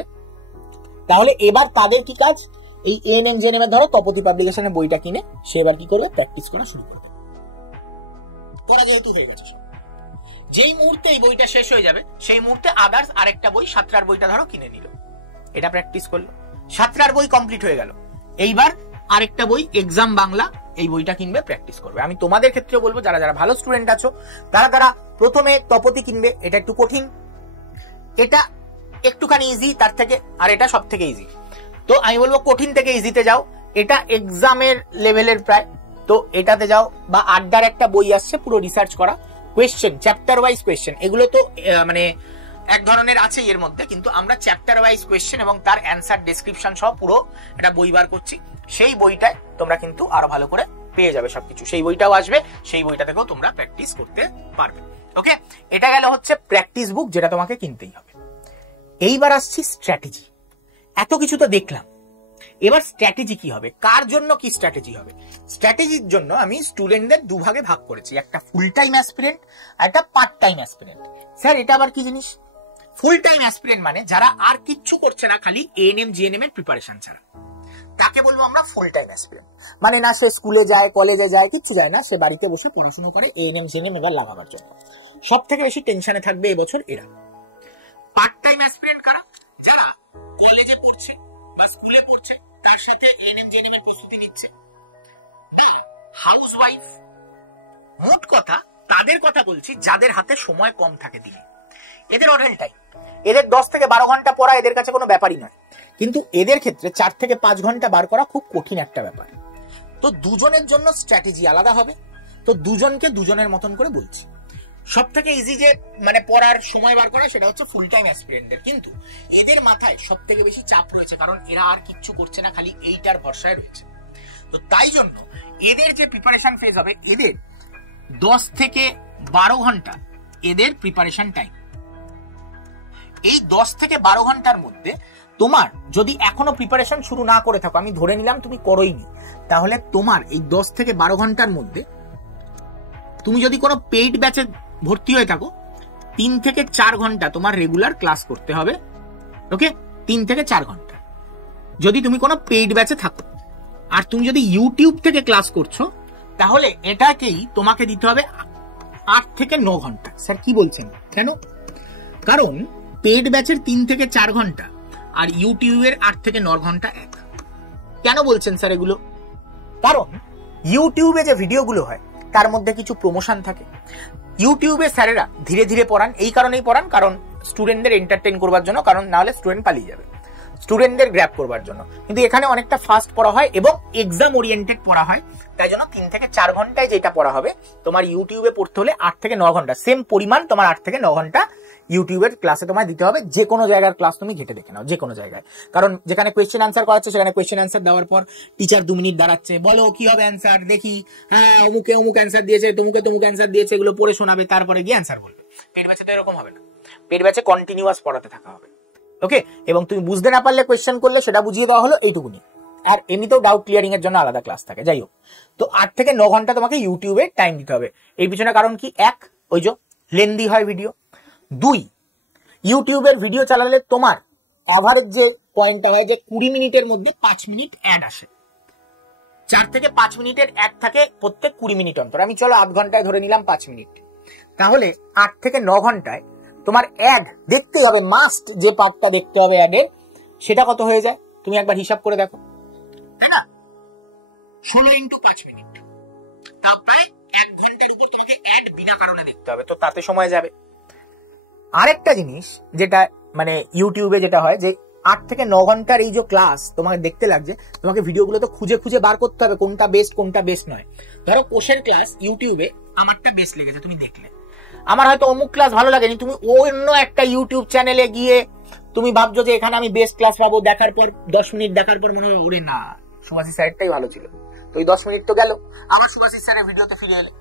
তাহলে এবার তাদের কি কাজ? এই এএনএম জেএনএম এর ধরো তপতি পাবলিকেশনের বইটা কিনে সে এবার কি করবে? প্র্যাকটিস করা শুরু করবে। পড়া যেহেতু হয়ে গেছে, যেই মুহূর্তে এই বইটা শেষ হয়ে যাবে সেই মুহূর্তে আদার্স আরেকটা বই, সাতটার বইটা ধরো কিনে নিল, এটা প্র্যাকটিস করলো। সাতটার বই কমপ্লিট হয়ে গেল, এইবার আরেকটা বই এক্সাম বাংলা, এই বইটা কিনবে, প্র্যাকটিস করবে। আমি তোমাদের ক্ষেত্রে বলবো যারা যারা ভালো স্টুডেন্ট আছো তারা প্রথমে তপতি কিনবে, এটা একটু কঠিন, এটা একটুখানি ইজি তার থেকে, আর এটা সব থেকে ইজি। তো আমি বলবো কঠিন থেকে ইজিতে যাও, এটা এক্সামের লেভেলের প্রায়, তো এটাতে যাও। বা আড্ডার একটা বই আসছে পুরো রিসার্চ করা, কোয়েশ্চেন, চ্যাপ্টার ওয়াইজ কোয়েশ্চেন, এগুলো তো মানে এক ধরনের আছে এর মধ্যে, কিন্তু আমরা চ্যাপ্টার ওয়াইজ কোয়েশ্চেন এবং তার অ্যান্সার ডেসক্রিপশন সহ পুরো একটা বই বার করছি। সেই বইটায় তোমরা কিন্তু আরো ভালো করে পেয়ে যাবে সবকিছু, সেই বইটাও আসবে, সেই বইটা থেকেও তোমরা প্র্যাকটিস করতে পারবে। ওকে, এটা গেল হচ্ছে প্র্যাকটিস বুক, যেটা তোমাকে কিনতেই হবে। এইবার আসছি স্ট্র্যাটেজি। এত কিছু তো দেখলাম, এবার স্ট্র্যাটেজি কি হবে, কার জন্য কি স্ট্র্যাটেজি হবে? স্ট্র্যাটেজির জন্য আমি স্টুডেন্টদের দুভাগে ভাগ করেছি, একটা ফুল টাইম অ্যাসপিরেন্ট আর একটা পার্ট টাইম অ্যাসপিরেন্ট। স্যার এটা আবার কি জিনিস? ফুল টাইম অ্যাসপিরেন্ট মানে যারা আর কিচ্ছু করছে না, খালি এএনএম জিএনএম এর প্রিপারেশন ছাড়া, তাকে বলবো আমরা ফুল টাইম অ্যাসপিরেন্ট। মানে না সে স্কুলে যায়, কলেজে যায়, কিচ্ছু যায় না, সে বাড়িতে বসে পড়াশোনা করে এএনএম জিএনএম এবার লাগাবার জন্য। সব থেকে বেশি টেনশনে থাকবে এবছর এরা। পার্ট টাইম অ্যাসপিরেন্ট কারা? যারা কলেজে পড়ছে বা স্কুলে পড়ছে, তার সাথে এএনএম জিএনএম এর প্রস্তুতি নিচ্ছে, হাউস ওয়াইফ, মোট কথা তাদের কথা বলছি যাদের হাতে সময় কম থাকে দিনে। এদের অরেল টাইম, এদের 10 থেকে 12 ঘন্টা পড়া এদের কাছে কোনো ব্যাপারই নয়, কিন্তু এদের ক্ষেত্রে 4 থেকে 5 ঘন্টা বার করা খুব কঠিন একটা ব্যাপার। তো দুজনের জন্য স্ট্র্যাটেজি আলাদা হবে, তো দুজনকে দুজনের মতন করে বলছি। সব থেকে ইজি যে মানে পড়ার সময় বার করা, সেটা হচ্ছে ফুল টাইম অ্যাসপিরেন্টের, কিন্তু এদের মাথায় সব থেকে বেশি চাপ রয়েছে, কারণ এরা আর কিচ্ছু করছে না, খালি এইটার ভরসায় রয়েছে। তো তাই জন্য এদের যে প্রিপারেশন ফেজ হবে, এদের 10 থেকে 12 ঘন্টা এদের প্রিপারেশন টাইম। এই 10 থেকে 12 ঘন্টার মধ্যে তোমার যদি এখনো প্রিপারেশন শুরু না করে থাকো, আমি ধরে নিলাম তুমি করোইনি, তাহলে তোমার এই 10 থেকে 12 ঘন্টার মধ্যে তুমি যদি কোনো পেইড ব্যাচে ভর্তি হয়ে থাকো, 3 থেকে 4 ঘন্টা তোমার রেগুলার ক্লাস করতে হবে। ওকে, 3 থেকে 4 ঘন্টা যদি তুমি কোনো পেইড ব্যাচে থাকো। আর তুমি যদি ইউটিউব থেকে ক্লাস করছো, তাহলে এটাকেই তোমাকে দিতে হবে 8 থেকে 9 ঘন্টা। স্যার কি বলছেন, কেন? কারণ পেইড ব্যাচের 3 থেকে 4 ঘন্টা আর ইউটিউবের 8 থেকে 9 ঘন্টা এক। কেন বলছেন স্যার এগুলো? কারণ ইউটিউবে যে ভিডিওগুলো হয় তার মধ্যে কিছু প্রমোশন থাকে। ইউটিউবে স্যারেরা ধীরে ধীরে পড়ান, এই কারণেই পড়ান কারণ স্টুডেন্টদের এন্টারটেইন করবার জন্য, কারণ না হলে স্টুডেন্ট পালিয়ে যাবে, স্টুডেন্টদের গ্র্যাব করবার জন্য। কিন্তু এখানে অনেকটা ফাস্ট পড়া হয় এবং এক্সাম ওরিয়েন্টেড পড়া হয়, তাই জন্য 3 থেকে 4 ঘন্টায় যেটা পড়া হবে, তোমার ইউটিউবে পড়তে হলে 8 থেকে 9 ঘন্টা, সেম পরিমাণ তোমার 8 থেকে 9 ঘন্টা ইউটিউবের ক্লাসে তোমায় দিতে হবে। যে কোনো জায়গার ক্লাস তুমি ঘেটে দেখে নাও, যে কোনো জায়গায়, কারণ যেখানে কোয়েশ্চেন আনসার করাচ্ছে সেখানে কোয়েশ্চেন আনসার দেওয়ার পর টিচার 2 মিনিট দাঁড়াচ্ছে, বলো কি হবে অ্যান্সার, দেখি, হ্যাঁ অমুকে অমুক অ্যান্সার দিয়েছে, তমুকে তমুক অ্যান্সার দিয়েছে, এগুলো পড়ে শোনাবে, তারপরে গিয়ে অ্যান্সার বলবে। পেড ব্যাচে তো এরকম হবে না, পেড ব্যাচে কন্টিনিউয়াস পড়াতে থাকা হবে। ওকে, এবং তুমি বুঝতে না পারলে কোয়েশ্চেন করলে সেটা বুঝিয়ে দেওয়া হলো, এইটুকুনি। আর এমনিতেও ডাউট ক্লিয়ারিং এর জন্য আলাদা ক্লাস থাকে। যাই হোক, তো 8 থেকে 9 ঘন্টা তোমাকে ইউটিউবে টাইম দিতে হবে। এই পিছনে কারণ কি? 1, ওই যে লেন্দি হয় ভিডিও। 2, ইউটিউবের ভিডিও চালালে তোমার এভারেজ যে পয়েন্টটা হয় যে 20 মিনিটের মধ্যে 5 মিনিট অ্যাড আসে। 4 থেকে 5 মিনিটের অ্যাড থাকে প্রত্যেক 20 মিনিট অন্তর। আমি চলো আধ ঘন্টায় ধরে নিলাম 5 মিনিট, তাহলে 8 থেকে 9 ঘন্টায় তোমার অ্যাড দেখতে হবে, মাস্ট যে পার্টটা দেখতে হবে অ্যাডের, সেটা কত হয়ে যায় তুমি একবার হিসাব করে দেখো, তাই না? 16 × 5 মিনিট, তা প্রায় 1 ঘন্টার উপর তোমাকে অ্যাড বিনা কারণে দেখতে হবে, তো তাতে সময় যাবে। আরেকটা জিনিস যেটা মানে ইউটিউবে যেটা হয় যে 8 থেকে 9 ঘন্টার এই যে ক্লাস তোমাকে দেখতে লাগছে, তোমাকে ভিডিওগুলো তো খুঁজে খুঁজে বার করতে হবে কোনটা বেস্ট কোনটা বেস্ট নয়। ধরো কোষের ক্লাস ইউটিউবে আমারটা বেস্ট লেগেছে, তুমি দেখলে, আমার হয়তো অমুক ক্লাস ভালো লাগেনি, তুমি অন্য একটা ইউটিউব চ্যানেলে গিয়ে তুমি ভাবছো যে এখানে আমি বেস্ট ক্লাস পাবো, দেখার পর 10 মিনিট দেখার পর মনে হবে ওরে না, সুভাষিস স্যারেরটাই ভালো ছিল। তো ওই 10 মিনিট তো গেল, আবার সুভাষিস স্যারের ভিডিওতে ফিরে এলে।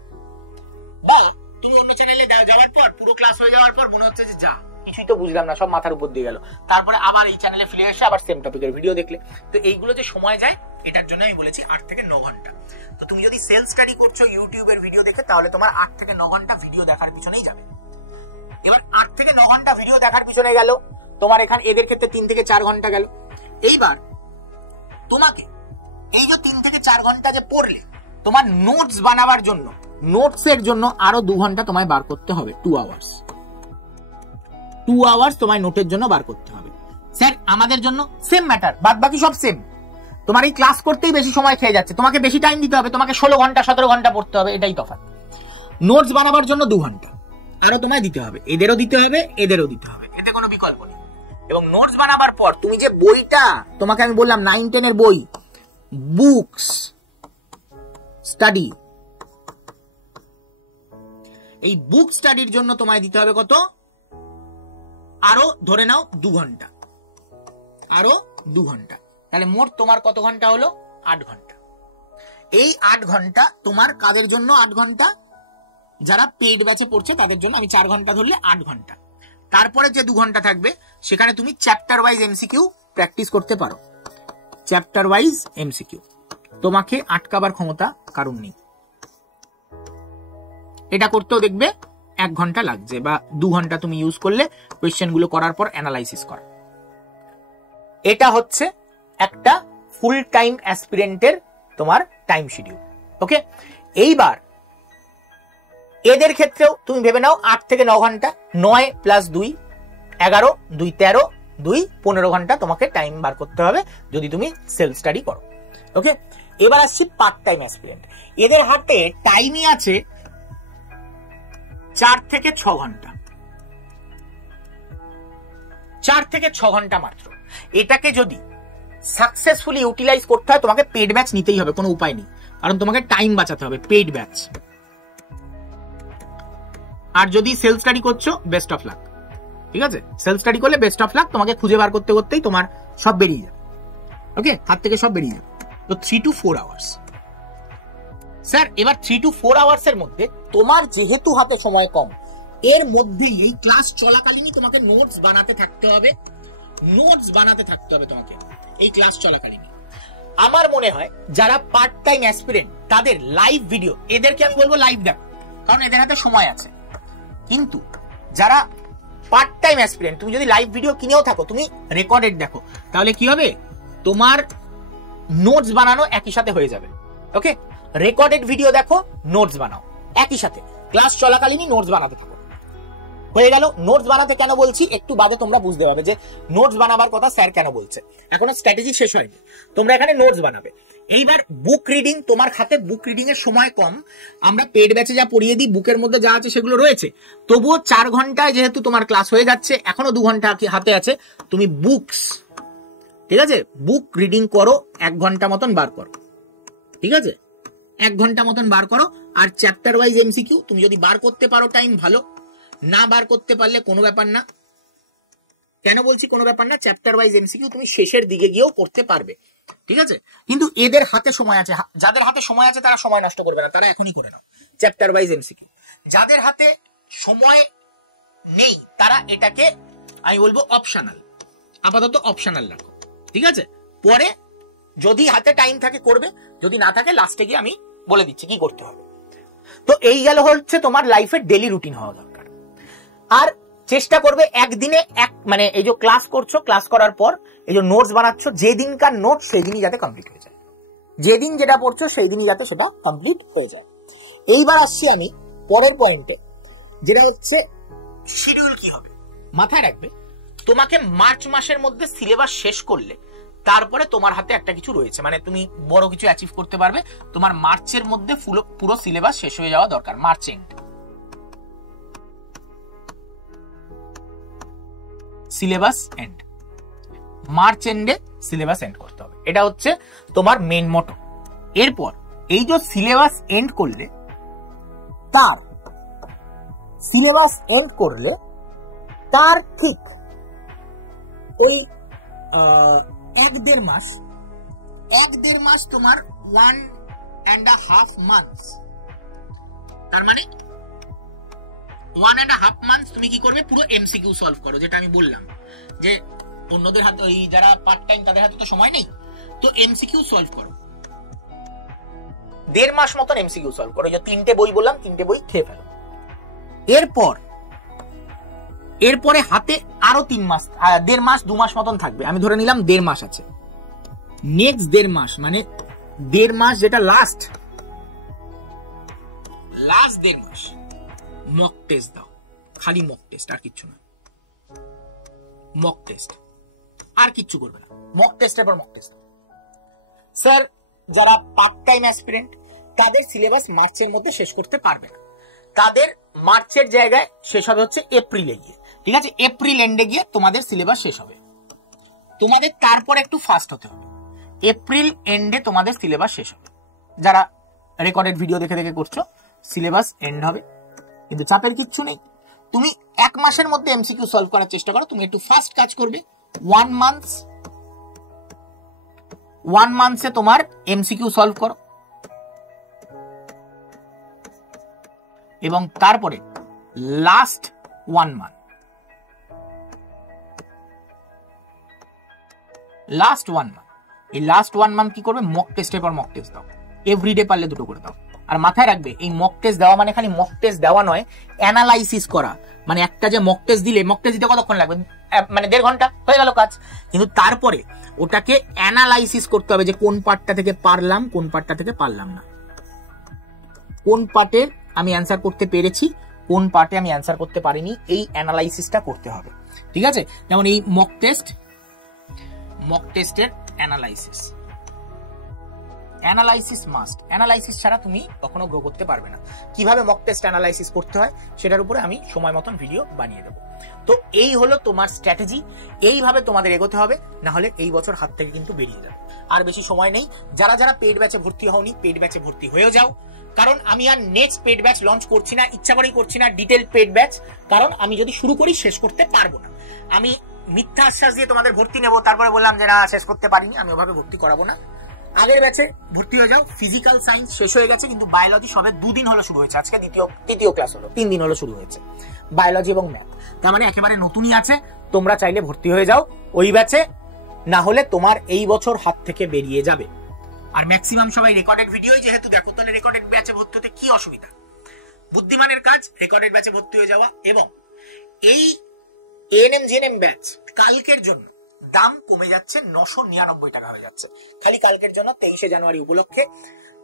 তুমি অন্য চ্যানেলে যাওয়ার পর পুরো ক্লাস হয়ে যাওয়ার পর মনে হচ্ছে যে যা কিছুই তো বুঝলাম না, সব মাথার উপর দিয়ে গেল। তারপরে আবার এই চ্যানেলে ফিরে এসে আবার সেম টপিকের ভিডিও দেখলে। তো এইগুলো যে সময় যায়, এটার জন্য আমি বলেছি 8 থেকে 9 ঘন্টা। তো তুমি যদি সেলফ স্টাডি করছো ইউটিউবের ভিডিও দেখে, তাহলে তোমার 8 থেকে 9 ঘন্টা ভিডিও দেখার পিছনেই যাবে। এবার 8 থেকে 9 ঘন্টা ভিডিও দেখার পিছনে গেল, তোমার এখানে এদের ক্ষেত্রে 3 থেকে 4 ঘন্টা গেল। এইবার তোমাকে এই যে 3 থেকে 4 ঘন্টা যে পড়লে, তোমার নোটস বানাবার জন্য, নোটসের জন্য আরো 2 ঘন্টা তোমায় বার করতে হবে। 2 আওয়ার্স 2 আওয়ার্স তোমায় নোটের জন্য বার করতে হবে। স্যার আমাদের জন্য সেম ম্যাটার, বাদ বাকি সব সেম। তোমার এই ক্লাস করতেই বেশি সময় খেয়ে যাচ্ছে, তোমাকে বেশি টাইম দিতে হবে, তোমাকে 16 ঘন্টা 17 ঘন্টা পড়তে হবে, এটাই তফাৎ। নোটস বানাবার জন্য 2 ঘন্টা আরো তোমায় দিতে হবে, এদেরও দিতে হবে, এদেরও দিতে হবে, এতে কোনো বিকল্প নেই। এবং নোটস বানাবার পর তুমি যে বইটা, তোমাকে আমি বললাম 9-10 এর বই, বুকস স্টাডি, এই বুক স্টাডির জন্য তোমায় দিতে হবে কত? আরো ধরে নাও 2 ঘন্টা, আরো 2 ঘন্টা। তাহলে মোট তোমার কত ঘন্টা হলো? 8 ঘন্টা। এই 8 ঘন্টা তোমার কাদের জন্য? 8 ঘন্টা যারা পেইড ব্যাচে পড়ছে তাদের জন্য। আমি 4 ঘন্টা ধরলে 8 ঘন্টা। তারপরে যে 2 ঘন্টা থাকবে সেখানে তুমি চ্যাপ্টার ওয়াইজ এমসিকিউ প্র্যাকটিস করতে পারো। চ্যাপ্টার ওয়াইজ এমসিকিউ, তোমাকে আটকাবার ক্ষমতা কারণ নেই। এটা করতেও দেখবে 1 ঘন্টা লাগছে, বা 2 ঘন্টা তুমি ইউজ করলে কোয়েশ্চেন গুলো করার পর অ্যানালাইসিস করা। এটা হচ্ছে একটা ফুল টাইম অ্যাসপিরেন্টের তোমার টাইম শিডিউল। ওকে, এইবার এদের ক্ষেত্রেও তুমি ভেবে নাও 8 থেকে 9 ঘন্টা, 9 + 2 11, 2 13, 2 15 ঘন্টা তোমাকে টাইম বার করতে হবে যদি তুমি সেলফ স্টাডি করো। ওকে, এবার আসছি পার্ট টাইম অ্যাসপিরেন্ট। এদের হাতে টাইমই আছে 4 থেকে 6 ঘন্টা, 4 থেকে 6 ঘন্টা মাত্র। এটাকে যদি সাকসেসফুলি ইউটিলাইজ করতে হয় তোমাকে পেড ব্যাচ নিতেই হবে, কোনো উপায় নেই, কারণ তোমাকে টাইম বাঁচাতে হবে। Paid batch. আর যদি সেলফ স্টাডি করছো, বেস্ট অফ লাক। ঠিক আছে, সেলফ স্টাডি করলে বেস্ট অফ লাক, তোমাকে খুঁজে বার করতে করতেই তোমার সব বেরিয়ে যাবে। ওকে, হাত থেকে সব বেরিয়ে যাবে। তো 3 to 4 আওয়ার্স। স্যার এবার 3 to 4 আওয়ার্স এর মধ্যে তোমার যেহেতু হাতে সময় কম, এর মধ্যেই এই ক্লাস চলাকালীনই তোমাকে নোটস বানাতে থাকতে হবে। নোটস বানাতে থাকতে হবে তোমাকে এই ক্লাস চলাকালীনই। আমার মনে হয় যারা পার্ট টাইম অ্যাসপিরেন্ট তাদের লাইভ ভিডিও, এদেরকে আমি বলবো লাইভ দেখো, কারণ এদের হাতে সময় আছে। কিন্তু যারা পার্ট টাইম অ্যাসপিরেন্ট, তুমি যদি লাইভ ভিডিও কিনেও থাকো, তুমি রেকর্ডেড দেখো, তাহলে কি হবে? তোমার নোটস বানানো একই সাথে হয়ে যাবে। ওকে, রেকর্ডেড ভিডিও দেখো, নোটস বানাও একই সাথে, ক্লাস চলাকালীনই নোটস বানাতে থাকো। হয়ে গেল। নোটস বানাতে কেন বলছি একটু বাদে তোমরা বুঝতে পারবে যে নোটস বানাবার কথা স্যার কেন বলছে। এখনো স্ট্র্যাটেজি শেষ হয়নি, তোমরা এখানে নোটস বানাবে। এইবার বুক রিডিং, তোমার হাতে বুক রিডিং এর সময় কম, আমরা পেড ব্যাচে যা পড়িয়ে দিই বুকের মধ্যে যা আছে সেগুলো রয়েছে, তবুও 4 ঘন্টায় যেহেতু তোমার ক্লাস হয়ে যাচ্ছে, এখনো 2 ঘন্টা হাতে আছে, তুমি বুকস, ঠিক আছে, বুক রিডিং করো, 1 ঘন্টা মতন বার করো। ঠিক আছে, 1 ঘন্টা মতন বার করো। আর চ্যাপ্টার ওয়াইজ এমসিকিউ তুমি যদি বার করতে পারো টাইম ভালো, না বার করতে পারলে কোনো ব্যাপার না। কেন বলছি কোনো ব্যাপার না? চ্যাপ্টার ওয়াইজ এমসিকিউ তুমি শেষের দিকে গিয়েও করতে পারবে। ঠিক আছে, কিন্তু এদের হাতে সময় আছে, যাদের হাতে সময় আছে তারা সময় নষ্ট করবে না, তারা এখনই করে নাও চ্যাপ্টার ওয়াইজ এমসিকিউ। যাদের হাতে সময় নেই তারা এটাকে আমি বলবো অপশনাল, আপাতত অপশনাল রাখো। ঠিক আছে, পরে যদি হাতে টাইম থাকে করবে, যদি না থাকে লাস্টে গিয়ে আমি বলে দিচ্ছি কি করতে হবে। তো এই গেল হচ্ছে তোমার লাইফের ডেলি রুটিন হওয়া দরকার। আর চেষ্টা করবে একদিনে মানে এই যে ক্লাস করছো, ক্লাস করার পর এই যে নোটস বানাচ্ছ, যেদিনকার নোট সেই দিনই যাতে কমপ্লিট হয়ে যায়, যেদিন যেটা পড়ছো সেই দিনই যাতে সেটা কমপ্লিট হয়ে যায়। এইবার আসছি আমি পরের পয়েন্টে, যেটা হচ্ছে শিডিউল কি হবে। মাথায় রাখবে তোমাকে মার্চ মাসের মধ্যে সিলেবাস শেষ করলে তারপরে তোমার হাতে একটা কিছু রয়েছে, মানে তুমি বড় কিছু অ্যাচিভ করতে পারবে। তোমার মার্চের মধ্যে পুরো সিলেবাস শেষ হয়ে যাওয়া দরকার। March end, syllabus end, March এন্ডে সিলেবাস এন্ড করতে হবে, এটা হচ্ছে তোমার মেন মোটো। এরপর এই যে সিলেবাস এন্ড করলে, তার সিলেবাস এন্ড করলে তার ঠিক ওই 1-1.5 মাস 1-1.5 মাস তোমার 1.5 মান্থস, তার মানে 1.5 মান্থস তুমি কি করবে, পুরো এমসিকিউ সলভ করো। যেটা আমি বললাম যে অন্যদের হাতে, ওই যারা পার্ট টাইম তাদের হাতে তো সময় নেই, তো এমসিকিউ সলভ করো, 1.5 মাস মতন এমসিকিউ সলভ করো। যে 3টে বই বললাম, 3টে বই খেয়ে ফেলো। এরপরে হাতে আরো 3 মাস, 1.5 মাস 2 মাস মতন থাকবে। আমি ধরে নিলাম 1.5 মাস আছে। নেক্সট 1.5 মাস মানে 1.5 মাস যেটা লাস্ট 1.5 মাস মক টেস্ট দাও, খালি মক টেস্ট, আর কিচ্ছু না। মক টেস্ট আর কিচ্ছু করবে না, মক টেস্টের পর মক টেস্ট। স্যার যারা পার্ট টাইম অ্যাসপিরেন্ট তাদের সিলেবাস মার্চের মধ্যে শেষ করতে পারবে না, তাদের মার্চের জায়গায় শেষ হবে হচ্ছে এপ্রিলে গিয়ে, ঠিক আছে? এপ্রিল এন্ডে গিয়ে তোমাদের সিলেবাস শেষ হবে। তোমাদের তারপর একটু ফাস্ট হতে হবে, এপ্রিল এন্ডে তোমাদের সিলেবাস শেষ হবে। যারা রেকর্ডেড ভিডিও দেখে দেখে করছো, সিলেবাস এন্ড হবে, কিন্তু চাপের কিচ্ছু নেই। তুমি 1 মাসের মধ্যে এমসিকিউ সলভ করার চেষ্টা করো। তুমি একটু ফাস্ট কাজ করবে। 1 মান্থসে তোমার এমসিকিউ সলভ করো, এবং তারপরে লাস্ট 1 মান্থ, এই লাস্ট 1 মান্থ কি করবে, মক টেস্টের পর মক টেস্ট দাও। এভরিডে পারলে 2টো করে দাও। আর মাথায় রাখবে, এই মক টেস্ট দেওয়া মানে খালি মক টেস্ট দেওয়া নয়, অ্যানালাইসিস করা। মানে একটা যে মক টেস্ট দিলে, মক টেস্ট দিতে কতক্ষণ লাগবে, মানে 1.5 ঘন্টা হয়ে গেল কাজ। কিন্তু তারপরে ওটাকে অ্যানালাইসিস করতে হবে যে কোন পার্টটা থেকে পারলাম, কোন পার্টটা থেকে পারলাম না, কোন পার্টের আমি অ্যান্সার করতে পেরেছি, কোন পার্টে আমি অ্যান্সার করতে পারিনি। এই অ্যানালাইসিসটা করতে হবে, ঠিক আছে? যেমন এই মক টেস্টের অ্যানালাইসিস মাস্ট। অ্যানালাইসিস ছাড়া তুমি কখনো গ্রো করতে পারবে না। কিভাবে মক টেস্ট অ্যানালাইসিস করতে হয় সেটার উপরে আমি সময় মতন ভিডিও বানিয়ে দেবো। তো এই হলো তোমার স্ট্র্যাটেজি, এইভাবে তোমাদের এগোতে হবে, না হলে এই বছর হাত থেকে কিন্তু বেরিয়ে যাবে। আর বেশি সময় নেই। যারা যারা পেড ব্যাচে ভর্তি হওনি, পেড ব্যাচে ভর্তি হয়েও যাও, কারণ আমি আর নেক্সট পেড ব্যাচ লঞ্চ করছি না, ইচ্ছা করেই করছি না ডিটেল পেড ব্যাচ। কারণ আমি যদি শুরু করি শেষ করতে পারবো না। আমি মিথ্যা আশ্বাস দিয়ে তোমাদের ভর্তি নেবো, তারপরে বললাম যে না শেষ করতে পারিনি, আমি ওভাবে ভর্তি করাবো না। আগের ব্যাচে ভর্তি হয়ে যাও। ফিজিক্যাল সায়েন্স শেষ হয়ে গেছে, কিন্তু বায়োলজি সবে 2 দিন হলো শুরু হয়েছে। আজকে তৃতীয় ক্লাস হলো, 3 দিন হলো শুরু হয়েছে বায়োলজি এবং ম্যাথ। তার মানে একেবারে নতুনই আছে। তোমরা চাইলে ভর্তি হয়ে যাও ওই ব্যাচে, না হলে তোমার এই বছর হাত থেকে বেরিয়ে যাবে। আর ম্যাক্সিমাম সবাই রেকর্ডেড ভিডিওই যেহেতু দেখো, তাহলে রেকর্ডেড ব্যাচে ভর্তি হতে কি অসুবিধা? বুদ্ধিমানের কাজ রেকর্ডেড ব্যাচে ভর্তি হয়ে যাওয়া। এবং এই এএনএম জিএনএম ব্যাচ কালকের জন্য দাম কমে যাচ্ছে, 999 টাকা হয়ে যাচ্ছে খালি কালকের জন্য। 23শে জানুয়ারি উপলক্ষে,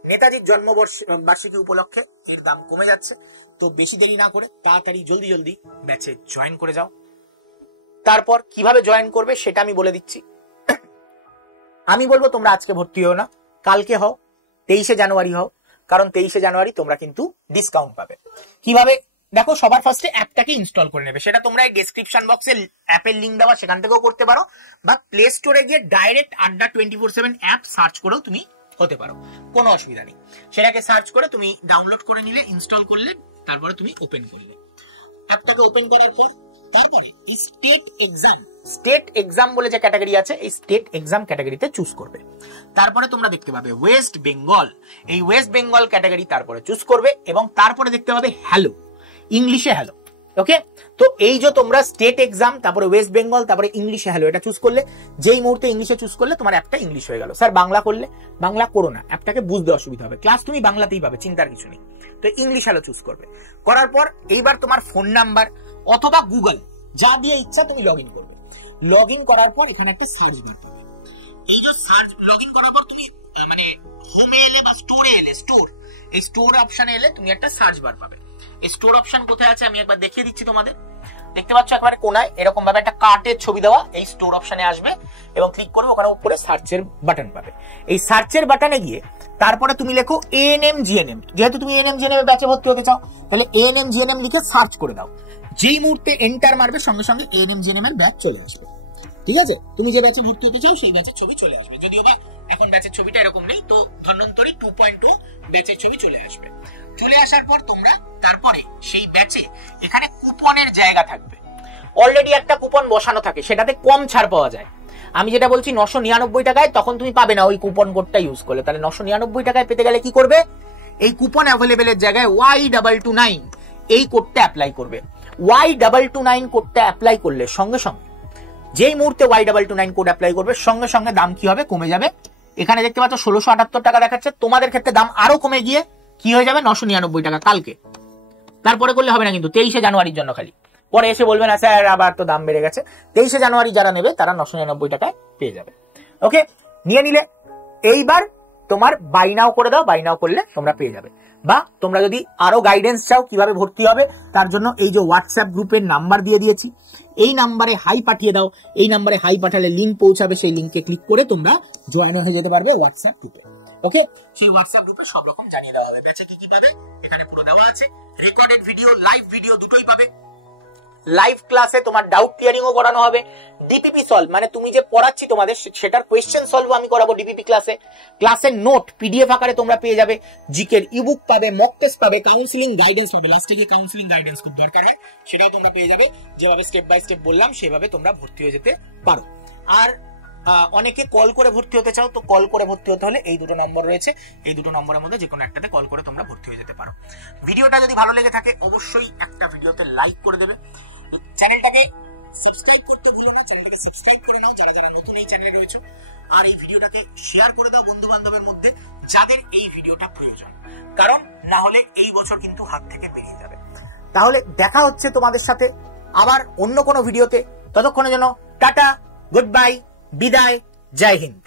নেতাজির জন্মবার্ষিকী উপলক্ষে এর দাম কমে যাচ্ছে। তো বেশি দেরি না করে তাড়াতাড়ি জলদি ব্যাচে জয়েন করে যাও। তারপর কিভাবে জয়েন করবে সেটা আমি বলে দিচ্ছি। আমি বলবো তোমরা আজকে ভর্তি হও না, কালকে হও, 23শে জানুয়ারি হও। কারণ 23শে জানুয়ারি তোমরা কিন্তু ডিসকাউন্ট পাবে। কিভাবে দেখো, সবার ফার্স্টে অ্যাপটাকে ইনস্টল করে নেবে। সেটা তোমরা এই ডেসক্রিপশন বক্সে অ্যাপের লিংক দেওয়া, সেখান থেকেও করতে পারো, বা প্লে স্টোরে গিয়ে ডাইরেক্ট আড্ডা 24/7 অ্যাপ সার্চ করেও তুমি হতে পারো, কোনো অসুবিধা নেই। সেটাকে সার্চ করে তুমি ডাউনলোড করে নিলে, ইনস্টল করলে, তারপরে তুমি ওপেন করলে। অ্যাপটাকে ওপেন করার পর তারপরে এই স্টেট এক্সাম বলে যে ক্যাটাগরি আছে, এই স্টেট এক্সাম ক্যাটাগরিতে চুজ করবে। তারপরে তোমরা দেখতে পাবে ওয়েস্ট বেঙ্গল, এই ওয়েস্ট বেঙ্গল ক্যাটাগরি তারপরে চুজ করবে, এবং তারপরে দেখতে পাবে হ্যালো, ইংলিশে হ্যালো। ওকে, তো এই যে তোমরা স্টেট এক্সাম, তারপরে ওয়েস্ট বেঙ্গল, তারপরে ইংলিশে হ্যালো, এটা চুজ করলে, যেই মুহূর্তে ইংলিশে চুজ করলে তোমার অ্যাপটা ইংলিশ হয়ে গেল। স্যার বাংলা করলে, বাংলা করো না, অ্যাপটাকে বুঝতে অসুবিধা হবে, ক্লাস তুমি বাংলাতেই পাবে, চিন্তার কিছু নেই। তো ইংলিশ হ্যালো চুজ করবে। করার পর এইবার তোমার ফোন নাম্বার অথবা গুগল যা দিয়ে ইচ্ছা তুমি লগ ইন করবে। লগ ইন করার পর এখানে একটা সার্চ বার পাবে। এই যে সার্চ, লগ ইন করার পর তুমি মানে হোমে এলে বা স্টোরে এলে, এই স্টোর অপশনে এলে তুমি একটা সার্চ বার পাবে। এই স্টোর অপশন কোথায় আছে আমি একবার দেখিয়ে দিচ্ছি তোমাদের। দেখতে পাচ্ছ একেবারে কোনায় এরকম ভাবে একটা কার্টের ছবি দেওয়া, এই স্টোর অপশনে আসবে এবং ক্লিক করবে, ওখানে উপরে সার্চের বাটন পাবে। এই সার্চের বাটনে গিয়ে তারপরে তুমি লেখো এএনএম জিএনএম। যেহেতু তুমি এএনএম জিএনএম এর ব্যাচে ভর্তি হতে চাও, তাহলে এএনএম জিএনএম লিখে সার্চ করে দাও। যেই মুহূর্তে এন্টার মারবে, সঙ্গে সঙ্গে এএনএম জিএনএম এর ব্যাচ চলে আসবে। ঠিক আছে, তুমি যে ব্যাচে ভর্তি হতে চাও সেই ব্যাচের ছবি চলে আসবে। যদিও বা এখন ব্যাচের ছবিটা এরকম নেই, তো ধন্বন্তরী 2.2 ব্যাচের ছবি চলে আসবে। চলে আসার পর তোমরা তারপরে সেই ব্যাচে এখানে কুপনের জায়গা থাকবে। অলরেডি একটা কুপন বসানো থাকে, সেটাতে কম ছাড় পাওয়া যায়। আমি যেটা বলছি 999 টাকায়, তখন তুমি পাবে না ওই কুপন কোডটা ইউজ করলে। তাহলে 999 টাকায় পেতে গেলে কি করবে? এই কুপন অ্যাভেলেবেলের জায়গায় Y229 এই কোডটা অ্যাপ্লাই করবে। Y229 কোডটা অ্যাপ্লাই করলে সঙ্গে সঙ্গে, যেই মুহূর্তে Y229 কোড অ্যাপ্লাই করবে সঙ্গে সঙ্গে দাম কি হবে? কমে যাবে। এখানে দেখতে পাচ্ছ 1678 টাকা দেখাচ্ছে, তোমাদের ক্ষেত্রে দাম আরো কমে গিয়ে কি হয়ে যাবে? 999 টাকা কালকে। তারপরে করলে হবে না কিন্তু, 23শে জানুয়ারির জন্য খালি। পরে এসে বলবে না স্যার আবার তো দাম বেড়ে গেছে। 23শে জানুয়ারি যারা নেবে তারা 999 টাকায় পেয়ে যাবে। ওকে, নিয়ে নিলে এইবার তোমার বাই নাও করে দাও, বাই নাও করলে তোমরা পেয়ে যাবে। বা তোমরা যদি আরো গাইডেন্স চাও কিভাবে ভর্তি হবে, তার জন্য এই যে হোয়াটসঅ্যাপ গ্রুপের নাম্বার দিয়ে দিয়েছি, এই নাম্বারে হাই পাঠিয়ে দাও। এই নাম্বারে হাই পাঠালে লিঙ্ক পৌঁছাবে, সেই লিঙ্কে ক্লিক করে তোমরা জয়েন হয়ে যেতে পারবে হোয়াটসঅ্যাপ গ্রুপে। ওকে, সেই হোয়াটসঅ্যাপ গ্রুপে সব রকম জানিয়ে দেওয়া হবে। ব্যাচে কি কি পাবে এখানে পুরো দেওয়া আছে। রেকর্ডেড ভিডিও, লাইভ ভিডিও দুটোই পাবে। লাইভ ক্লাসে তোমার ডাউট ক্লিয়ারিংও করানো হবে। ডিপিপি সলভ মানে তুমি যে পড়াচ্ছি তোমাদের সেটার কোয়েশ্চেন সলভ আমি করাবো ডিপিপি ক্লাসে। ক্লাসের নোট পিডিএফ আকারে তোমরা পেয়ে যাবে, জিকের ইবুক পাবে, মক টেস্ট পাবে, কাউন্সিলিং গাইডেন্স পাবে। লাস্টে গিয়ে কাউন্সিলিং গাইডেন্স খুব দরকার হয়, সেটাও তোমরা পেয়ে যাবে। যেভাবে স্টেপ বাই স্টেপ বললাম সেভাবে তোমরা ভর্তি হয়ে যেতে পারো। আর অনেকে কল করে ভর্তি হতে চাও, তো কল করে ভর্তি হতে হলে এই দুটো নম্বর রয়েছে, এই দুটো নম্বরের মধ্যে যে কোনো একটাতে কল করে তোমরা ভর্তি হয়ে যেতে পারো। ভিডিওটা যদি ভালো লেগে থাকে অবশ্যই একটা ভিডিওতে লাইক করে দেবে। চ্যানেলটাকে সাবস্ক্রাইব করতে ভুলো না, চ্যানেলটাকে সাবস্ক্রাইব করে নাও যারা যারা নতুন এই চ্যানেলে রয়েছে। আর এই ভিডিওটাকে শেয়ার করে দাও বন্ধু বান্ধবের মধ্যে যাদের এই ভিডিওটা প্রয়োজন, কারণ না হলে এই বছর কিন্তু হাত থেকে বেরিয়ে যাবে। তাহলে দেখা হচ্ছে তোমাদের সাথে আবার অন্য কোনো ভিডিওতে। ততক্ষণের জন্য টাটা, গুড বাই, বিদায়, জয় হিন্দ।